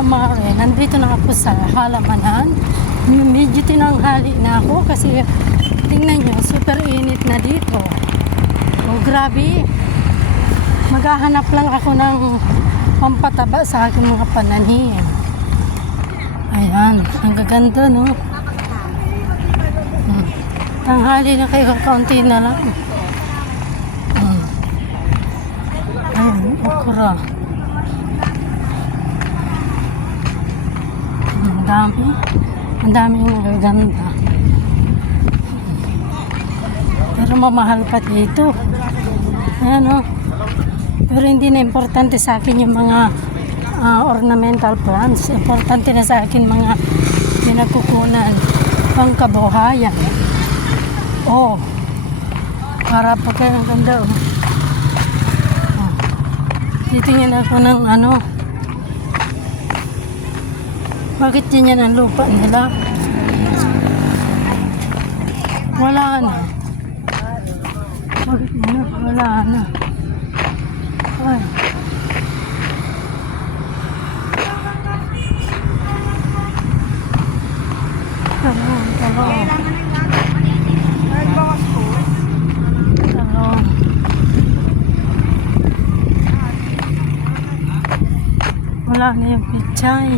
Mare, nandito na ako sa halamanan. Medyo tinanghali na ako kasi tingnan nyo, super init na dito. Oh, grabe. Maghahanap lang ako ng pampataba sa aking mga pananim. Ayan, ang gaganda, no? Tanghali na kayo, kaunti na lang. Ayan, okra. Ang dami yung nagaganda. Pero mamahal pa dito. Ayan, o. Pero hindi na importante sa akin yung mga ornamental plants. Importante na sa akin mga pinagkukunan pang kabuhayan. Oh, para pa kayo ang ganda, oh. Titingin ako ng ano. Bakit yan ang lupa nila? Wala na. Bakit yan? Wala na. Ay. Talong. Wala na yung pichay.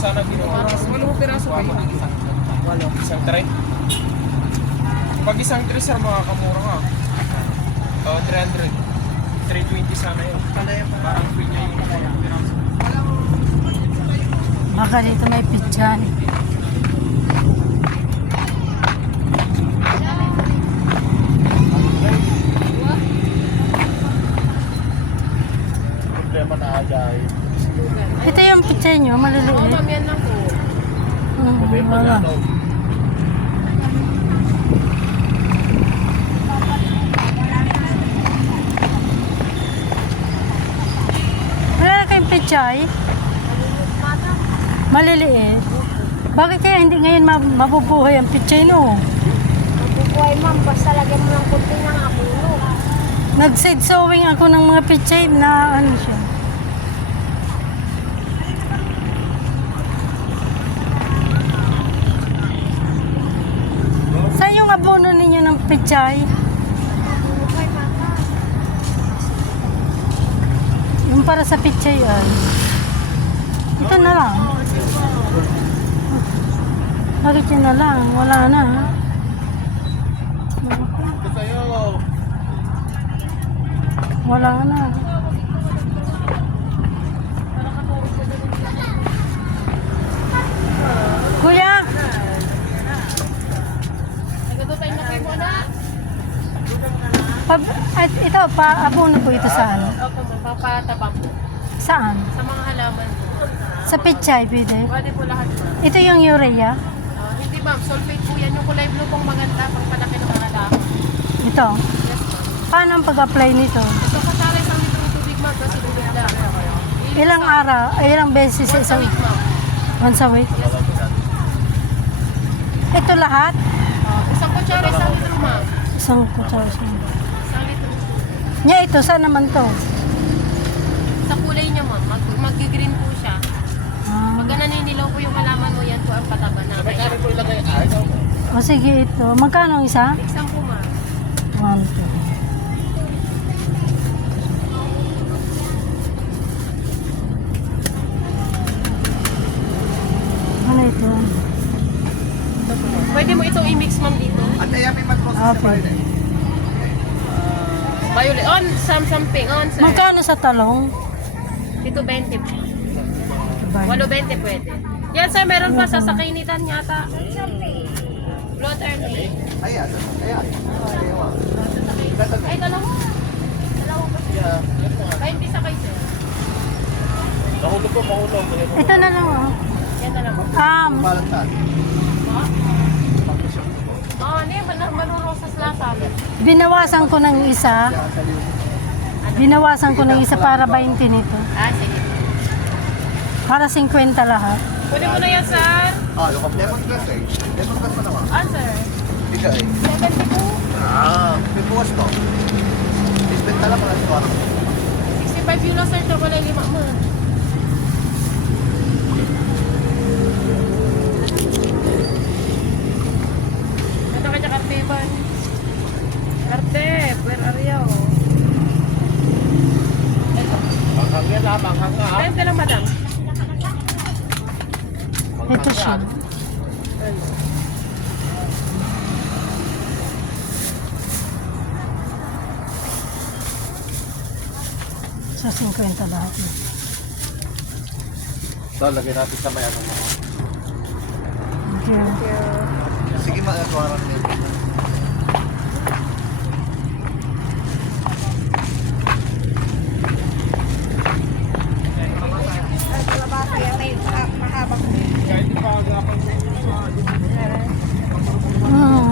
Sana ginawa. Walong piraso kayo. Walong. Isang tray. Pag isang tray sir, makakamura ka. 300. 320 sana yun. Parang free niya yung walong piraso. Baka dito may pichan. Problema na agay. Ito yung pichay nyo, maliliit. Oo, ma'am, yan lang po. Wala. Wala na kayong pichay? Maliliit. Bakit kaya hindi ngayon mabubuhay ang pichay, no? Mabubuhay, ma'am, basta lagyan mo ng kunti ng abono. Nag-side sowing ako ng mga pichay na ano siya. Saan yung abono ninyo ng pichay? Yung para sa pichay ay. Ito na lang. Bakit yun na lang? Wala na. Wala na. Kuya! Nagatutain na kayo muna. Ito, abono po ito saan? Opo, ma'am, papatabang po. Saan? Sa mga halaman po. Sa pichay, pwede? Pwede po lahat, ma'am. Ito yung urea? Hindi, ma'am, sulfate po yan. Yung kulay blue pong maganda pang palaki ng mga dahon. Ito. Yes, ma'am. Paano ang pag-apply nito? So, kasali sa litrong tubig, ma'am, kasi tubig lang. Ilang araw? Ilang beses sa Once a isang? week, ma'am. Once a week? Yes, ma'am. Ito lahat? Isang kutsara, isang litro, ma'am. Isang kutsara siya. Isang litro. Nya, ito, saan naman to? Sa kulay niya, ma'am, mag-green po siya. Ah. Pag naninilaw po yung halaman mo, yan po ang pataba na. Kaya po ilagay O sige, ito. Magkano ang isa? Isang po, ma'am. 1, 2. Ano ito? Pwede mo itong i-mix, ma'am, dito. At ay may mag-process Okay. Violet. On, something. On, sir. Magkano sa talong? Dito 20 po. 8.20 pwede. Yan, sir. Meron pa sa kainitan yata. Floater. Ayan. Ay, dalawa. Dalawa pa siya. 20 sa kay sir. Mahulog po, mahulog. Ito na lang, oh. Yan na lang. Balatan. Oo, hindi. Manurosas lang sa amin. Binawasan ko ng isa. Binawasan ko ng isa para 20 nito. Ah, sige. Para 50 lahat. Kunin mo na yan, sir. Lemongrass eh. Lemongrass pa naman. Ah, sir. Bigay. 72. May buwas mo. Dispenta lang mga ito. 65 yun lang, sir. Ito wala 5 mo. Ito ka dyan, karte ba? Karte, per area, oh. Banghang yan ha, banghang ha. 20 lang, madam. Ito siya. Sa 50 lahat. So, lagay natin sa may ano mo. Thank you. Sige, maatuwaran din.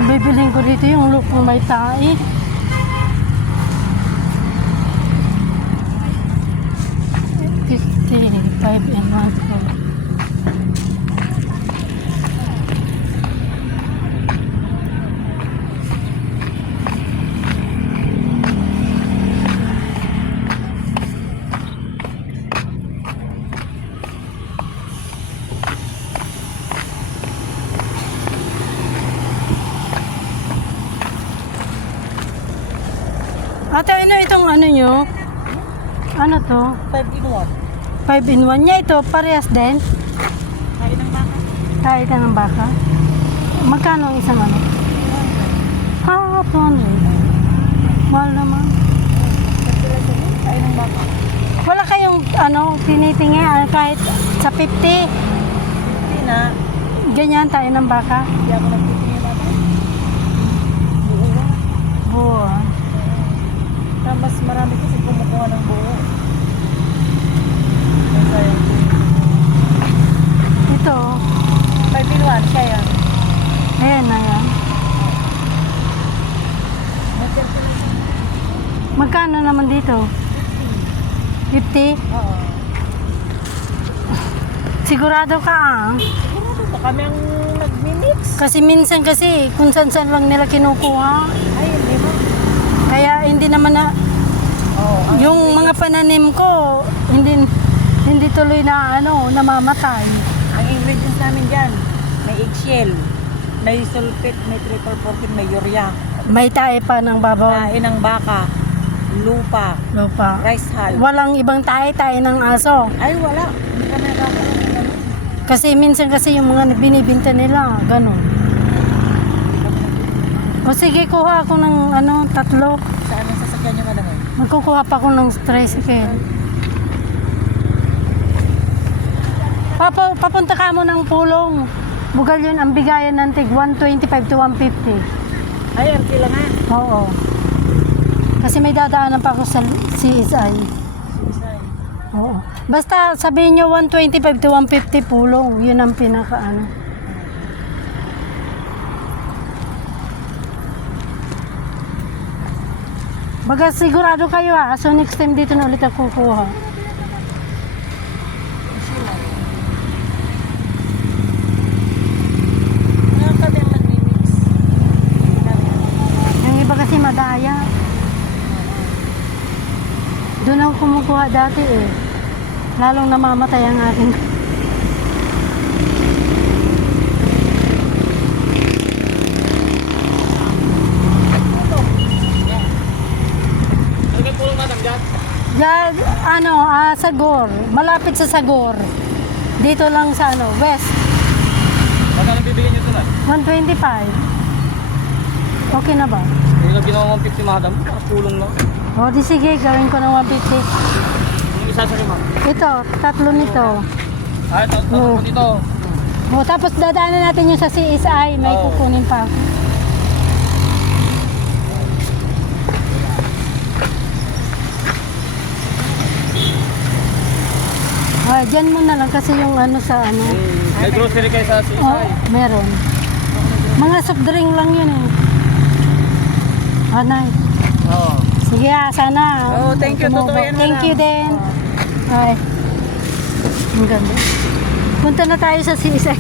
Bibiling ko dito yung lupong may tae. $55 and 1 Ate, ano itong ano nyo? Ano to? 5 in 1. 5 in 1 niya ito, parehas din? Kain ng baka. Tayo ka ng baka? Magkano ang isang ano? Ah, 200. Mahal naman. Kain ng baka. Wala kayong ano, tinitingi kahit sa 50? Hindi na. Ganyan tayo ng baka? Hindi ako nagtitingin naman. Buo. Mas marami kasi kumukuha ng buo. Ito, 5 in 1, siya yan. ayan na yan. Magkano naman dito? 50? Oo. Sigurado ka ah. Siguro ito kami ang nag-mix. Kasi minsan kasi kung saan lang nila kinukuha. Ay, hindi ba? Kaya hindi naman na Oo. yung mga pananim ko hindi tuloy na ano namamatay. Ang ingredients namin dyan, may eggshell, may sulfate, may triple protein, may urea, May tae pa ng babaw. kain ng baka, lupa, Lupa. rice hull. Walang ibang tae ng aso. Ay, wala. Hindi kami nakakaroon ng ganun. Kasi minsan kasi yung mga binibinta nila, ganun. O sige, kuha ako ng ano, 3. Saan ang sasakyan nyo madamay? Magkukuha pa ako ng tricycle. Papunta ka mo ng Pulong. Bugal yun, ang bigayan ng tig 125 to 150. Ay, ang kila nga. Oo. Kasi may dadaanan pa ako sa CSI. Oo. Basta sabihin nyo 125 to 150 Pulong. Yun ang pinaka ano. Baga sigurado kayo ah. So next time dito na ulit ako kukuha. Ngayon kami ang nag-mix. Yung iba kasi madaya. Doon ako kumukuha dati eh. Lalong namamatay ang aking. Ano kayo pulong madam dyan? Diyan, ano, Sagor. Malapit sa Sagor. Dito lang sa ano, West. Magkano bibigyan nyo ito na? 125. Okay na ba? Hindi na ginawa 150 madam, pulong lang. O di sige, gawin ko ng 150. Yung isa sa lima. Ito, 3 nito. Ay, Oo. tapos dito. O, tapos dadaanan natin yung sa CSI. May Oo. kukunin pa ako. O, Dyan mo na lang kasi yung ano sa ano. May grocery kayo sa Sisay. Oh, meron. Mga soft drink lang yun eh. Nay. Oo. Sige sana. Oh, thank you. Tumubo. Totoo yan, Thank madam. you din. Ay. Ang ganda. Punta na tayo sa sisay.